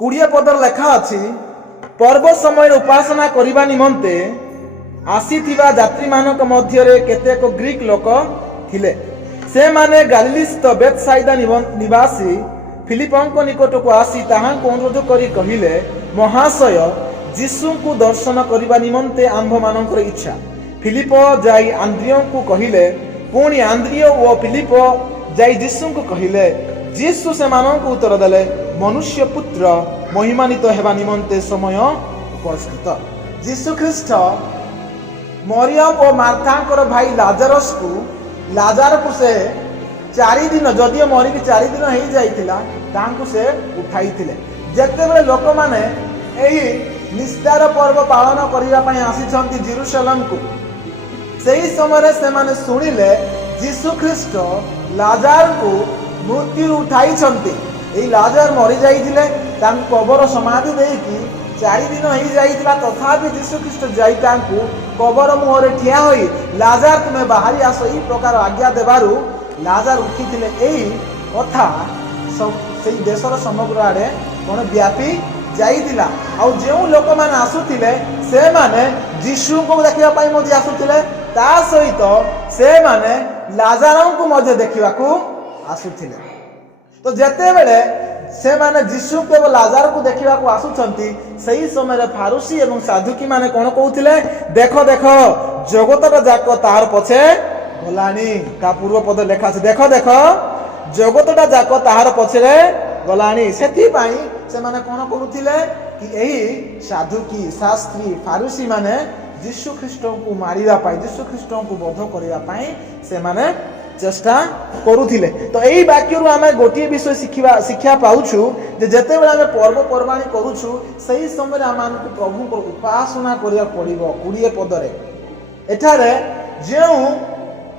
20 पदर लेखा अछि पर्व समय उपासना करिबा निमंते आसीथिबा यात्री मानक मध्यरे केतेक ग्रीक लोक थिले। से माने गालिली स्थित बेतसाइदा निवासी फिलिपଙ୍କ निकटକୁ आसी ତାହାଙ୍କୁ ଅନୁରୋଧ କରି କହିଲେ, ମହାଶୟ ଯୀଶୁଙ୍କୁ ଦର୍ଶନ କରିବା ନିମନ୍ତେ ଆମ୍ଭମାନଙ୍କର ଇଚ୍ଛା। ଫିଲିପ ଯାଇ ଆନ୍ଦ୍ରିୟଙ୍କୁ କହିଲେ, ପୁଣି ଆନ୍ଦ୍ରିୟ ଓ ଫିଲିପ ଯାଇ ଯୀଶୁଙ୍କୁ କହିଲେ। ଯୀଶୁ ସେମାନଙ୍କୁ ଉତ୍ତର ଦେଲେ, ମନୁଷ୍ୟ ପୁତ୍ର ମହିମାନିତ ହେବା ନିମନ୍ତେ ସମୟ ଉପସ୍ଥିତ। ଯୀଶୁ ଖ୍ରୀଷ୍ଟ ମରିୟମ ଓ ମାର୍ଥାଙ୍କର ଭାଇ ଲାଜାରକୁ ସେ 4 दिन जदियो मरिकी 4 दिन हो जाइथिला तांकु से उठाइथिले। जेतेबेले लोक माने एही निस्तार पर्व पालन करिया पई आसीछंती जेरूशलेम को, सेही समय से माने सुनिले यीशु ख्रीष्ट लाजार को मृत्यु उठाइछंती। एही लाजार मरि जाइथिले, तांकु कबर समाधि देकी 4 दिन हो जाइथिला, तथापि यीशु ख्रीष्ट जाई तांकु कबर मुहरे ठिया होई लाजार तुमे बाहरी आसो ई प्रकार आज्ञा देबारु लाजार उठिथिले। एही कथा से देशर समग्र आड़े कौन व्यापी जाइथिला। आउ जेउ लोक माने आसुथिले से माने यीशु को देखिबा पई मध्ये आसुथिले, ता सहित से माने लाजारन को मध्ये देखिबा को आसुथिले। तो जेते बेले से माने यीशु केवल लाजार को देखिबा को आसुछंती, सही समय फारूसी एवं साधुकी माने कोन कहउथिले, देखो देखो जगतटा जाक तार पछे गलानी। ता पूर्व पद लेखा আছে, देखो देखो जगतटा जाक ताहार पछरे गलानी। सेति पई से माने कोन करूथिले कि एही साधुकी शास्त्री फारूसी माने यीशु ख्रीष्ट को मारिबा पई, यीशु ख्रीष्ट को बध करिबा पई से माने चेष्टा करूथिले। तो एही वाक्यरु आमे गोटिए विषय शिक्षा पाउछु जे जेते बेला आमे पर्व पर्वाणी करूछु सही समय आमानकु प्रभु को उपासना करिया पड़िबो। 20 पदरे एठारे जेउ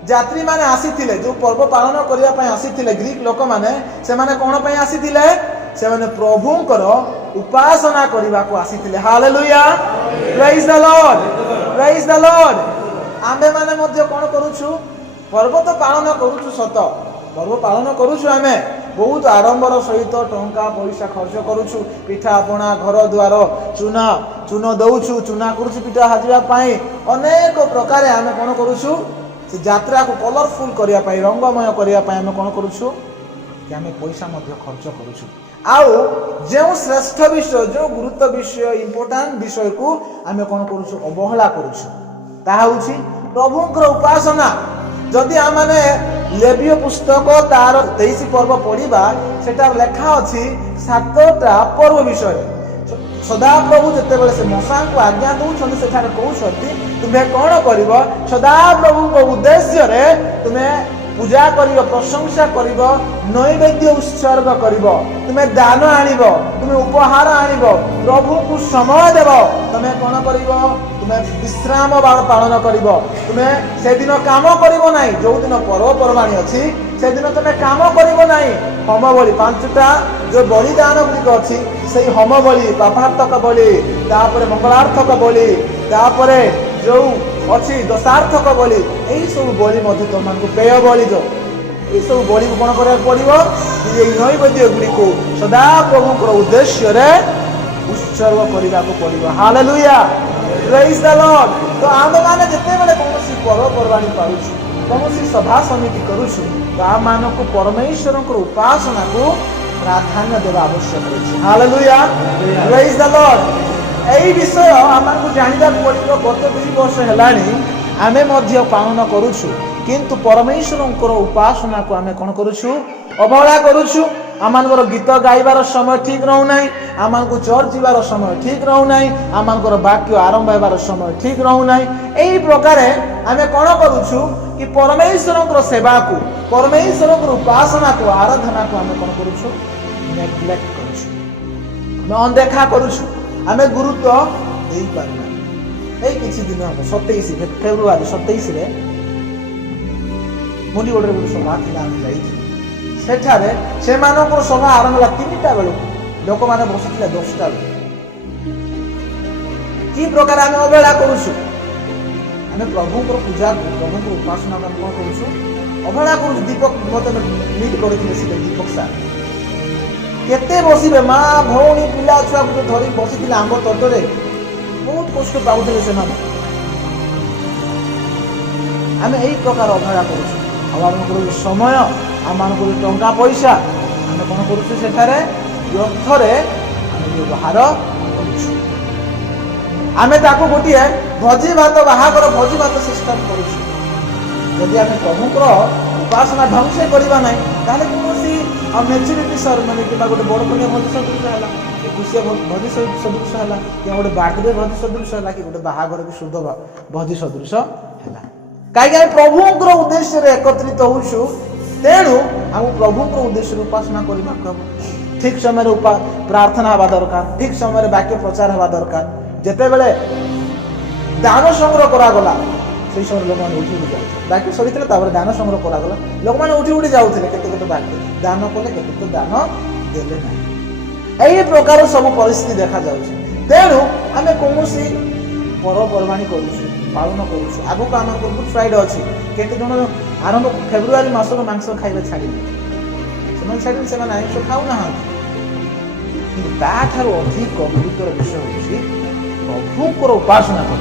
यात्री माने आसीथिले, जो पर्व पालन करिया पई आसीथिले ग्रीक लोक माने, से माने कोन पई आसीथिले, से माने प्रभुंकर उपासना करिबा को आसीथिले। Hallelujah, praise the lord, praise the lord. आमे माने मध्ये कोन करूछु, पर्व तो पालन करूछु सत, पर्व पालन करूछु, आमे बहुत आडंबर सहित टंका पैसा खर्च करूछु, पिठा पणा घर द्वार चून दउछु, चूना करूछु पिठा हाजिबा पई अनेक प्रकार आमे कोन करूछु, से यात्रा को कलरफुल करिया पाई, रंगमय करिया पाई आमे कोन करूछु कि आमे पैसा मध्ये खर्च करूछु। आउ जो श्रेष्ठ विषय, जो गुरुत्व विषय, इंपोर्टेंट विषय को आमे कोन करूछु, अवहेला करूछु। ता होछि प्रभुंकर उपासना। जदि आमाने लेवीय पुस्तक तार 23 पर्व पढ़िबा, सेटा लेखा अछि 7टा पर्व विषय। सदा प्रभु जेते बेले से मसा को आज्ञा दउछन, सेठारे कहउछथि तुमे कोन करिवो, सदा प्रभु को उद्देश्य रे तुमे पूजा करिवो, प्रशंसा करिवो, नैवेद्य उत्सर्ग करिवो, तुमे दान आनिवो, तुमे उपहार आनिवो, प्रभु को समय देवो, तुमे कोन करिवो, तुमे विश्राम बार पालन करिवो, तुमे से दिन काम करिवो नाही। जो दिन पर्व पर्वाणी अछि से दिन तुमे काम करिवो नाही। होम बलि 5टा जो बलिदान गुड़िक अच्छी से होम बलि, पापार्थक बलि, तापरे मंगलार्थक बलि, तापरे जो अच्छी दशार्थक बलि, यही सब बलि मध्य तुमको पेय बलि, जो ये सब बलि को कौन करा पड़ो, नैवेद्य गुड़िक सदा प्रभुंकर उद्देश्य रे उत्सर्ग करने को पड़ो। Hallelujah, praise the Lord. तो आम मैंने जिते बेले कौन पर्व पर्वाणी पारुछु, कौन सभा समिति करुछु, तो आम मानक परमेश्वर उपासना को प्राधान्य देवा आवश्यक अछि। Hallelujah, praise the Lord. एही विषय आमको जानिबा पड़िबो। गत 2 वर्ष हेलानी आमे मध्य पालन करूछु, किंतु परमेश्वरंकर उपासना को आमे कोन करूछु, अवहेला करूछु। आमानकर गीत गाइबार समय ठीक रहू नाही, आमानको चर्च जीवार समय ठीक रहू नाही, आमानकर वाक्य आरंभ हेबार समय ठीक रहू नाही। एही प्रकार आमे कोन करूछु कि परमेश्वरंकर सेवा को, परमेश्वरंकर उपासना को, आराधना को आमे कोन करूछु, नेग्लेक्ट करूछु, आमे अनदेखा करूछु, आमे गुरुत्व देई पारुना। एई किछि दिन हम 27 फेब्रुआरी 27 रे मुंडीगोडरे गुरु सभा थिला, आमे जाई सेठारे से मानकर सभा आरंभ होला 3टा बेलू, लोक माने बसिथिले 10टा बेलू। कि प्रकार आमे अवहेला करूछु, आमे प्रभुंकर पूजा, प्रभुंकर उपासना को कोन करूछु, अवहेला करूछु। दीपक मते मीट करथिले से दीपक सार केते बसिबे माँ भौणी पिला छुआ को धरी बसिथिले आंब तटरे बहुत कष्ट पाउथिले सेमाने आमे एई प्रकार अवहेला करूछु आमको समय आमको टंका पैसा आम कौन करुଛୁ सेठारे व्यर्थरे आम व्यवहार करुछु आमे ताको गोटे भोजी भात बाहागर भोजी भात सिस्टम करुछु जदि आम प्रभुंकर उपासना ढंग से करवा ना ताले कौन मेच्योरिटी सर माने कि गोटे बड़ कन्या भोजी सदृश है कि खुशिया भोजी सदृश है कि गोटे बाटरे भोजी सदृश है कि गोटे बाहागर कि शुद्ध भोजी सदृश है कहीं प्रभुंकर उद्देश्य एकत्रित होछु तेणु आम प्रभुंकर उद्देश्य उपासना करने ठीक समय प्रार्थना हवा दरकार ठीक समय वाक्य प्रचार हवा दरकार जिते बेले दान संग्रह करागला से समय लोक मैंने उठी उठी जाते बाकी सरी दान संग्रह करागला लोक मैंने उठी उठी जाते केते बाकी दान कले केते दान देले ना यही प्रकार सब परिस्थिति देखा जाउछि तेणु आम कौन पर्वपर्वाणी करूँ पालन करूँ आगक आम गुड फ्राइडे अच्छी केते जन आरंभ फेब्रुआरी मासर मांस खाଇବା छाड़े छाड़ी से आइष खाऊना कि अधिक गुरुतर विषय हूँ प्रभुंर उपासना कर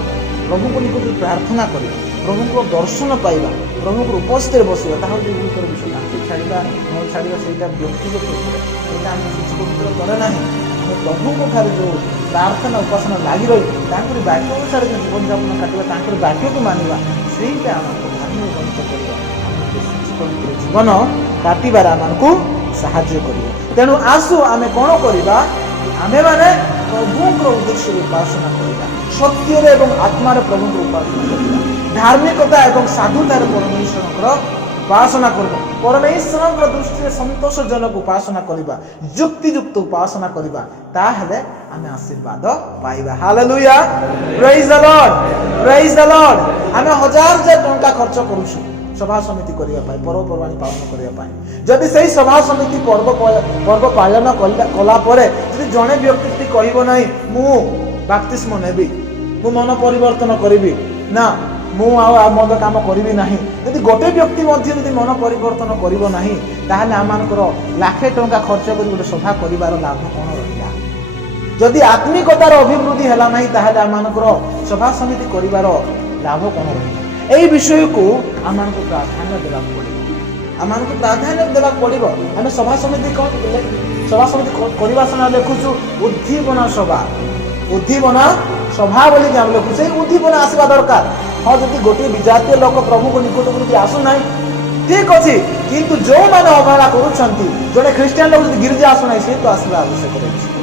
प्रभु को निकट प्रार्थना कर प्रभु को दर्शन पाइबा प्रभु को उपस्थित बसवा ताहा गुरुतर विषय आइष छाड़ा न छाड़ा से व्यक्तिगत से आम किसी गुरुतर करे ना प्रभु ठार जो प्रार्थना उपासना लगी रही वाक्य अनुसार जो जीवन जापन काटा वाक्य को मानवा से धार्मिक गणित जीवन काटार आमको साहाय्य कर तेणु आसु आम कौन करवा आमे माने प्रभुंर उद्देश्य उपासना करवा सत्य एवं आत्मार प्रभुंर उपासना करवा धार्मिकता एवं साधुतार परमेश्वर उपासना करवा परमेश्वर दृष्टि संतोषजनक उपासना करवा युक्तियुक्त उपासना करवा ताहले आमे आशीर्वाद पाइबा हालेलुया प्रेज द लॉर्ड आमे हजार टंका खर्च करूछु सभा समिति करने पर्वपर्वाणी पालन करने जदि से सभा समिति पर्व पालन कलापर जदि जड़े व्यक्ति कह ना मु बाप्तिस्म नेबी मु मन परिवर्तन करी ना मु मद काम करी ना यदि गोटे व्यक्ति मन परिवर्तन कर आमर लाखे टंका खर्च कर गोटे सभा कर लाभ कौन रहा जदि आत्मिकतार अभिवृद्धि है ना आमर सभा समिति कर लाभ कौन रहा यही विषय को आम प्राधान्य देवा पड़ो आम प्राधान्य देवा पड़ो आम सभा समिति कौन सभा समिति करने समय लिखुचु उद्दीपना सभा बोली आम लिखु से उद्दीपना आसवा दरकार हाँ जब गोटे विजातीय लोक प्रभु को निकट आसुना ठीक अच्छे किंतु जो मैंने अवहेला करुँच जोड़े ख्रीस्टियान लोग गिरिजा आसुना सी तो आसवा आवश्यक रही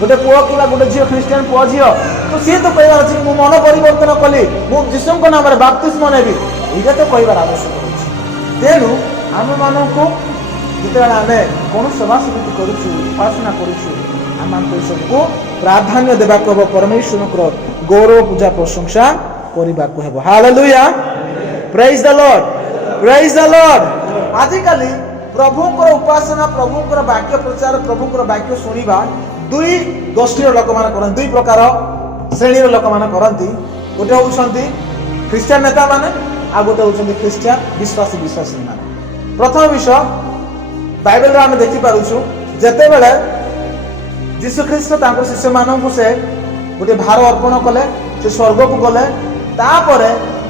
गोटे पुओ कि गोटे झील ख्रीस्टियान पुओ झील तो सी तो कह अच्छी मु मन परिवर्तन कली मु जीशु नाम बाप्तिस्म नेबी ये तो कहबार आवश्यक रही तेणु आम मानक जिते आम कौन सभा समिति करुचु उपासना करुचु आम सबको प्राधान्य देवा हम परमेश्वर गौरव पूजा प्रशंसा करने को हम हालेलुया प्रेज द लॉर्ड आजिकल प्रभुंर उपासना प्रभुंर वाक्य प्रचार प्रभुंर वाक्य शुणा दुई गोष्ठी लोक मैंने दुई प्रकार श्रेणी लोक मैंने करती गोटे होती ख्रीस्टियान नेता मैंने आ गोटे होती ख्रीस्टियान विश्वासी मैंने प्रथम विषय बाइबल आम देखिपुँ जिते बड़े जीशु ख्रीस्ट शिष्य मानू से गोटे भार अर्पण कले से स्वर्ग को गले तापर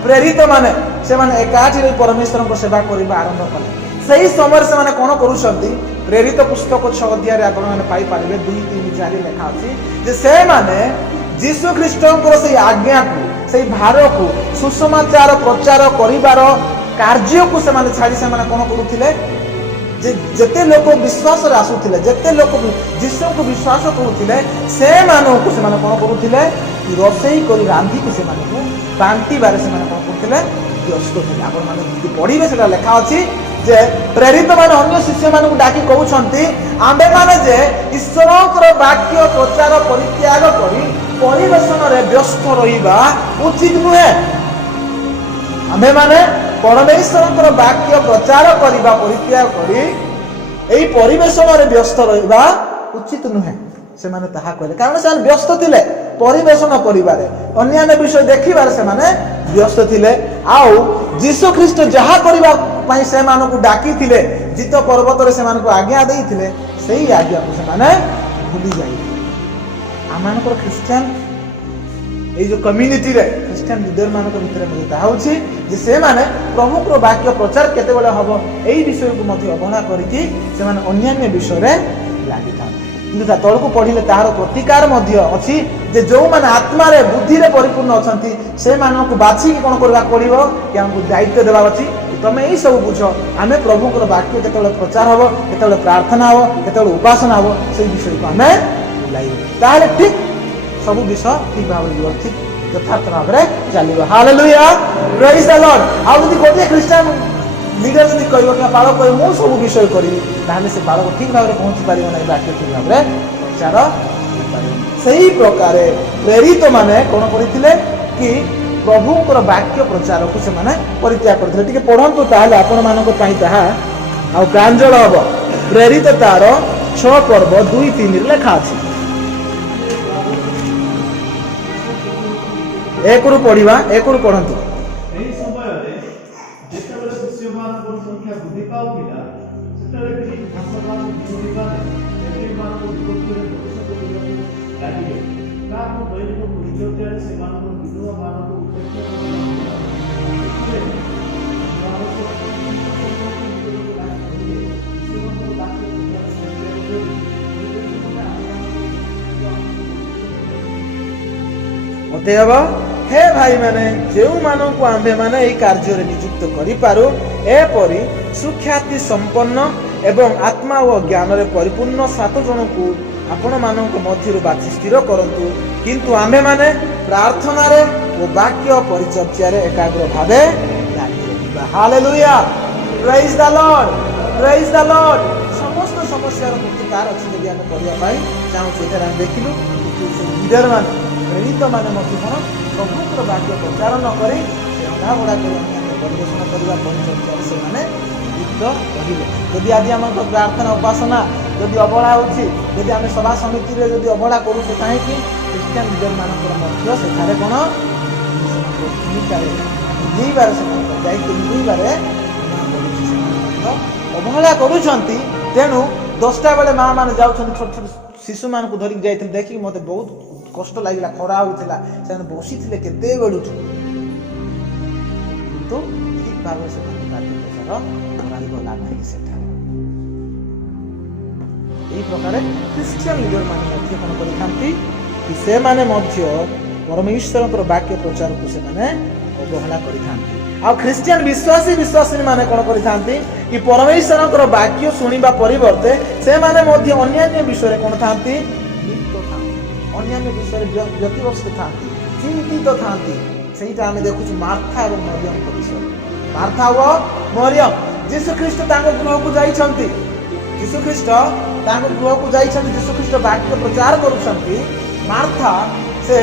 प्रेरित माने से माने एकाठी परमेश्वर को सेवा करने आरंभ कले सही समय से कौन करुँच प्रेरित पुस्तक 6 अध्याय आपरे 2-3-4 लेखा अच्छी से माने जीशु ख्रीष्टर से आज्ञा को से भार को सुसमाचार प्रचार करिवार कार्य को से छाड़ी से कौन करुले जेते लोक विश्वास आसुले जेते लोक जीशु को विश्वास करुले से कौन करुले रोसई कर रांधिक से बांटबारे से कौन करुले व्यस्त थे आप पढ़े से लेखा अच्छी जे प्रेरित मान अन्य शिष्य मान डाकी कहते आंबे माने जे ईश्वर वाक्य प्रचार परित्याग करी परिवेशन रे व्यस्त रहिबा उचित नुहे आंबे माने परमेश्वर वाक्य प्रचार करबा परित्याग करी एई परिवेशन रे व्यस्त रहिबा उचित नुहे से माने ताहा कहले कारण से व्यस्त थिले परिवेशन करिबारे अन्य विषय देखिबार से माने व्यस्त थिले आउ जीशु ख्रीष्ट जहा करबा से डाकी जित पर्वत से आज्ञा देते ସେଇ ଆଜ୍ଞାକୁ ସେମାନେ ଭୁଲି ଯାଇଥିଲେ। ଆମମାନଙ୍କର ଖ୍ରୀଷ୍ଟିଆନ ଏଇ ଯୋଉ କମ୍ୟୁନିଟିରେ ଖ୍ରୀଷ୍ଟିଆନ ଲିଡର ମାନଙ୍କ ଭିତରେ ମଧ୍ୟ ତାହା ହେଉଛି ଯେ ସେମାନେ ପ୍ରଭୁଙ୍କର ବାକ୍ୟ ପ୍ରଚାର କେତେବେଳେ ହବ ଏଇ ବିଷୟକୁ ମଧ୍ୟ ଅବହେଳା କରିକି ସେମାନେ ଅନ୍ୟାନ୍ୟ ବିଷୟରେ ଲାଗିଥାନ୍ତି। କିନ୍ତୁ ତା ତଳକୁ ପଢିଲେ ତାହାର ପ୍ରତିକାର ମଧ୍ୟ ଅଛି ଯେ ଯୋଉମାନେ ଆତ୍ମାରେ ବୁଦ୍ଧିରେ ପରିପୂର୍ଣ୍ଣ ଅଛନ୍ତି ସେମାନଙ୍କୁ ବାଛିକି କ'ଣ କରିବାକୁ ପଡିବ କି ଆମକୁ ଦାୟିତ୍ୱ ଦେବାର ଅଛି। ତମେ ଏଇ ସବୁ ବୁଝ, ଆମେ ପ୍ରଭୁଙ୍କର ବାକ୍ୟ କେତେବେଳେ ପ୍ରଚାର ହବ, କେତେବେଳେ ପ୍ରାର୍ଥନା ହବ, କେତେବେଳେ ଉପାସନା ହବ, ସେଇ ବିଷୟକୁ ଆମେ ବୁଲାଇବୁ। ତାହେଲେ ଠିକ ସବୁ ବିଷୟ ଠିକ ଭାବରେ ଯିବ, ଠିକ ଯଥାର୍ଥ ଭାବରେ ଚାଲିବ। ହାଲେଲୁୟା, ପ୍ରେଜ୍ ଦ ଲର୍ଡ। ଆଉ ଯଦି ଗୋଟିଏ ଖ୍ରୀଷ୍ଟିଆନ ଲିଡର ଯଦି କହିବ କିମ୍ବା ପାଳକ କହିବ ମୁଁ ସବୁ ବିଷୟ କରିବି, ତାହେଲେ ସେ ପାଳକ ଠିକ ଭାବରେ ପହଞ୍ଚି ପାରିବ ନାହିଁ, ବାକ୍ୟ ଠିକ ଭାବରେ ପ୍ରଚାର ହେଇପାରିବ। ସେହି ପ୍ରକାରେ ପ୍ରେରିତ ମାନେ କ'ଣ କରିଥିଲେ କି ପ୍ରଭୁଙ୍କର ବାକ୍ୟ ପ୍ରଚାରକୁ ସେମାନେ ପରିତ୍ୟାଗ କରିଥିଲେ। ଟିକେ ପଢନ୍ତୁ, ତାହେଲେ ଆପଣମାନଙ୍କ ପାଇଁ ତାହା ଆଉ ପ୍ରାଞ୍ଜଳ ହବ। ପ୍ରେରିତ ତାର 6 ପର୍ବ 2-3 ଲେଖା ଅଛି। 1ରୁ ପଢିବା, 1ରୁ ପଢନ୍ତୁ। ଏହି ସମୟରେ ଯେତେବେଳେ ଶିଷ୍ୟମାନଙ୍କର ସଂଖ୍ୟା ବୃଦ୍ଧି ପାଉଥିଲା, ସେତେବେଳେ ଗ୍ରୀକ ଭାଷାଭାଷୀ ବିରୋଧୀମାନେ ଏମାନଙ୍କ ବିପକ୍ଷରେ ପ୍ରବେଶ କରିବାକୁ ଲାଗିଲେ। କାରଣ ଦୈନିକ ପୃଷ୍ଠଚାରେ ସେମାନଙ୍କ ବିଧବାମାନଙ୍କୁ ଉପେକ୍ଷା କରାଯାଉଥିଲା। ଅତଏବ ହେ ଭାଇମାନେ, ଯେଉଁମାନଙ୍କୁ ଆମ୍ଭେମାନେ ଏହି କାର୍ଯ୍ୟରେ ନିଯୁକ୍ତ କରିପାରୁ, ଏପରି ସୁଖ୍ୟାତି ସମ୍ପନ୍ନ ଏବଂ ଆତ୍ମା ଓ ଜ୍ଞାନରେ ପରିପୂର୍ଣ୍ଣ 7 ଜଣଙ୍କୁ ଆପଣମାନଙ୍କ ମଧ୍ୟରୁ ବାଛି ସ୍ଥିର କରନ୍ତୁ। କିନ୍ତୁ ଆମ୍ଭେମାନେ ପ୍ରାର୍ଥନାରେ ଓ ବାକ୍ୟ ପରିଚର୍ଚ୍ୟାରେ ଏକାଗ୍ର ଭାବେ ଲାଗି ରହିବା। ହାଲେଲୁୟା, ପ୍ରେଜ୍ ଦ ଲର୍ଡ, ପ୍ରେଜ୍ ଦ ଲର୍ଡ। ସମସ୍ତ ସମସ୍ୟାର ପ୍ରତିକାର ଅଛି ଯଦି ଆମେ କରିବା ପାଇଁ ଚାହୁଁଛୁ। ଏଠାରେ ଆମେ ଦେଖିଲୁ ଲିଡର ମାନେ ପ୍ରେରିତ ମାନେ ମଧ୍ୟ କ'ଣ ପ୍ରଭୁଙ୍କର ବାକ୍ୟ ପ୍ରଚାର ନ କରି ସେ ରନ୍ଧାବଢ଼ା କରି ଅନ୍ୟାନ୍ୟ ପରିବେଷଣ କରିବା ପରିଚର୍ଚ୍ଚାରେ ସେମାନେ ଲିପ୍ତ ରହିଲେ। ଯଦି ଆଜି ଆମର ପ୍ରାର୍ଥନା ଉପାସନା ଯଦି ଅବହେଳା ହେଉଛି, ଯଦି ଆମେ ସଭା ସମିତିରେ ଯଦି ଅବହେଳା କରୁଛୁ, କାହିଁକି ଖ୍ରୀଷ୍ଟିଆନ ଲିଡର ମାନଙ୍କର ମଧ୍ୟ ସେଠାରେ କ'ଣ ସେମାନଙ୍କର ଭୂମିକାରେ ନିଭେଇବାରେ, ସେମାନଙ୍କର ଦାୟିତ୍ୱ ନିଭେଇବାରେ ସେମାନେ ମଧ୍ୟ ଅବହେଳା କରୁଛନ୍ତି। ତେଣୁ 10ଟା ବେଳେ ମା ମାନେ ଯାଉଛନ୍ତି, ଛୋଟ ଛୋଟ ଶିଶୁମାନଙ୍କୁ ଧରିକି ଯାଇଥିଲେ, ଦେଖିକି ମୋତେ ବହୁତ କଷ୍ଟ ଲାଗିଲା। ଖରା ହଉଥିଲା, ସେମାନେ ବସିଥିଲେ କେତେବେଳୁଠୁ, କିନ୍ତୁ ଠିକ ଭାବରେ ସେମାନେ ବାକ୍ୟ ପ୍ରଚାର କରାଗଲା ନାହିଁ ସେଠାରେ। ଏହି ପ୍ରକାର ଖ୍ରୀଷ୍ଟିଆନ ଲିଡର ମାନେ ମଧ୍ୟ କ'ଣ କରିଥାନ୍ତି କି ସେମାନେ ମଧ୍ୟ ପରମେଶ୍ୱରଙ୍କର ବାକ୍ୟ ପ୍ରଚାରକୁ ସେମାନେ ଅବହେଳା କରିଥାନ୍ତି। ଆଉ ଖ୍ରୀଷ୍ଟିଆନ ବିଶ୍ୱାସୀ ମାନେ କ'ଣ କରିଥାନ୍ତି କି ପରମେଶ୍ୱରଙ୍କର ବାକ୍ୟ ଶୁଣିବା ପରିବର୍ତ୍ତେ ସେମାନେ ମଧ୍ୟ ଅନ୍ୟାନ୍ୟ ବିଷୟରେ କ'ଣ ଥାନ୍ତି, ଅନ୍ୟାନ୍ୟ ବିଷୟରେ ବ୍ୟତିବ୍ୟସ୍ତ ଥାନ୍ତି, ଚିନ୍ତିତ ଥାନ୍ତି। ସେଇଟା ଆମେ ଦେଖୁଛୁ ମାର୍ଥା ଏବଂ ମରିୟମଙ୍କ ବିଷୟରେ। ମାର୍ଥା ଓ ମରିୟମ, ଯୀଶୁଖ୍ରୀଷ୍ଟ ତାଙ୍କ ଗୃହକୁ ଯାଇଛନ୍ତି, ଯୀଶୁଖ୍ରୀଷ୍ଟ ତାଙ୍କ ଗୃହକୁ ଯାଇଛନ୍ତି, ଯୀଶୁଖ୍ରୀଷ୍ଟ ବାକ୍ୟ ପ୍ରଚାର କରୁଛନ୍ତି। ମାର୍ଥା ସେ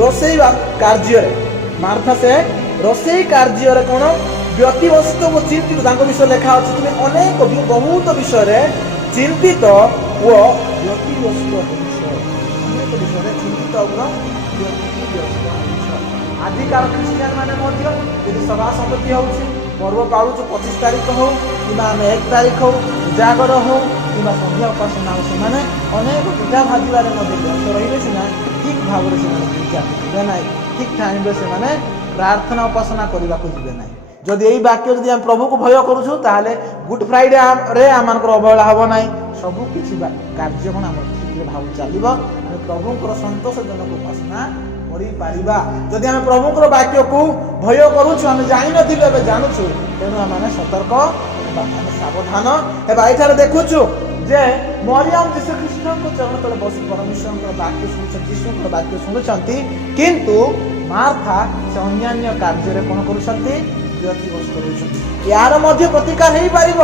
ରୋଷେଇ କାର୍ଯ୍ୟରେ କ'ଣ ବ୍ୟତିବ୍ୟସ୍ତ ଓ ଚିନ୍ତିତ, ତାଙ୍କ ବିଷୟରେ ଲେଖା ଅଛି ତୁମେ ଅନେକ ବହୁତ ବିଷୟରେ ଚିନ୍ତିତ ଓ ବ୍ୟତିବ୍ୟସ୍ତ ହେଉଛ। ଅନେକ ବିଷୟରେ ଚିନ୍ତିତ ଓ ବ୍ୟତିବ୍ୟସ୍ତ ହେଉଛ। ଆଜିକାର ଖ୍ରୀଷ୍ଟିଆନ ମାନେ ମଧ୍ୟ ଯଦି ସଭା ସମିତି ହେଉଛି, ପର୍ବ ପାଳୁଛୁ, 25 ତାରିଖ ହଉ କିମ୍ବା ଆମେ 1 ତାରିଖ ହଉ, ଉଜାଗର ହଉ କିମ୍ବା ସନ୍ଧ୍ୟା ଉପାସନା ହଉ, ସେମାନେ ଅନେକ ପିଠା ଭାଜିବାରେ ମଧ୍ୟ ବ୍ୟସ୍ତ ରହିବେ ସିନା ଠିକ ଭାବରେ ସେମାନେ ପୂଜାକୁ ଯିବେ ନାହିଁ, ଠିକ ଟାଇମରେ ସେମାନେ ପ୍ରାର୍ଥନା ଉପାସନା କରିବାକୁ ଯିବେ ନାହିଁ। ଯଦି ଏଇ ବାକ୍ୟ ଯଦି ଆମେ ପ୍ରଭୁକୁ ଭୟ କରୁଛୁ, ତାହେଲେ ଗୁଡ୍ ଫ୍ରାଇଡେରେ ଆମମାନଙ୍କର ଅବହେଳା ହେବ ନାହିଁ। ସବୁ କିଛି କାର୍ଯ୍ୟ କ'ଣ ଆମର ଠିକରେ ଭାବ ଚାଲିବ। ଆମେ ପ୍ରଭୁଙ୍କର ସନ୍ତୋଷଜନକ ଉପାସନା କରିପାରିବା। ଯଦି ଆମେ ପ୍ରଭୁଙ୍କର ବାକ୍ୟକୁ ଭୟ କରୁଛୁ, ଆମେ ଜାଣିନଥିଲୁ ଏବେ ଜାଣୁଛୁ, ତେଣୁ ଆମେ ସତର୍କ ହେବା, ଆମେ ସାବଧାନ ହେବା। ଏଠାରେ ଦେଖୁଛୁ ଯେ ମରିୟମ ଯୀଶୁଖ୍ରୀଷ୍ଟଙ୍କ ଚରଣ ତଳେ ବସି ପରମେଶ୍ୱରଙ୍କର ବାକ୍ୟ ଶୁଣୁଛନ୍ତି, ଯୀଶୁଙ୍କର ବାକ୍ୟ ଶୁଣୁଛନ୍ତି, କିନ୍ତୁ ମାର୍ଥା ସେ ଅନ୍ୟାନ୍ୟ କାର୍ଯ୍ୟରେ କ'ଣ କରୁଛନ୍ତି, ବ୍ୟତିବ୍ୟସ୍ତ ରହୁଛନ୍ତି। ଏହାର ମଧ୍ୟ ପ୍ରତିକାର ହେଇପାରିବ,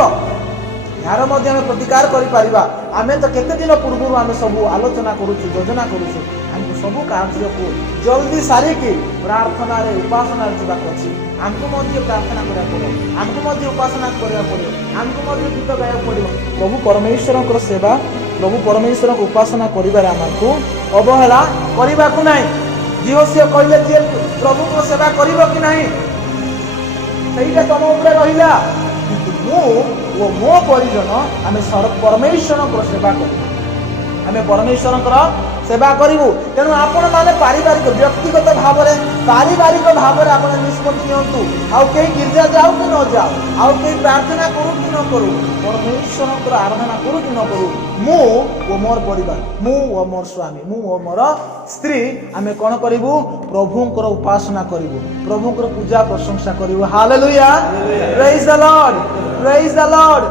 ଏହାର ମଧ୍ୟ ଆମେ ପ୍ରତିକାର କରିପାରିବା। ଆମେ ତ କେତେ ଦିନ ପୂର୍ବରୁ ଆମେ ସବୁ ଆଲୋଚନା କରୁଛୁ, ଯୋଜନା କରୁଛୁ, ଆମକୁ ସବୁ କାର୍ଯ୍ୟକୁ ଜଲ୍ଦି ସାରିକି ପ୍ରାର୍ଥନାରେ ଉପାସନାରେ ଯିବାକୁ ଅଛି। ଆମକୁ ମଧ୍ୟ ପ୍ରାର୍ଥନା କରିବାକୁ ପଡ଼ିବ, ଆମକୁ ମଧ୍ୟ ଉପାସନା କରିବାକୁ ପଡ଼ିବ, ଆମକୁ ମଧ୍ୟ ଗୀତ ଗାଇବାକୁ ପଡ଼ିବ। ପ୍ରଭୁ ପରମେଶ୍ୱରଙ୍କର ସେବା, ପ୍ରଭୁ ପରମେଶ୍ୱରଙ୍କ ଉପାସନା କରିବାରେ ଆମକୁ ଅବହେଳା କରିବାକୁ ନାହିଁ। ଝିଅ କହିଲେ ଯିଏ ପ୍ରଭୁଙ୍କ ସେବା କରିବ କି ନାହିଁ, ସେଇଟା ତମ ଉପରେ ରହିଲା। କିନ୍ତୁ ମୁଁ ଓ ମୋ ପରିଜନ ଆମେ परमेश्वर सेवा करू आमे परमेश्वर सेवा करू। तेणु आपण माने पारिवारिक व्यक्तिगत भाव में पारिवारिक भाव में आप निष्पत्ति नियंतु। आउ कहीं गिरजा जाऊ कि न जाऊ, आउ कहीं प्रार्थना करू कि न करू, परमेश्वर आराधना करू कि न करू, मु ओ मोर परिवार, मु ओ मोर स्वामी, मु ओ मोर स्त्री आमे कौन करू, प्रभुंकर उपासना करू, प्रभुंकर पूजा प्रशंसा करू। Hallelujah, praise the lord, praise the Lord.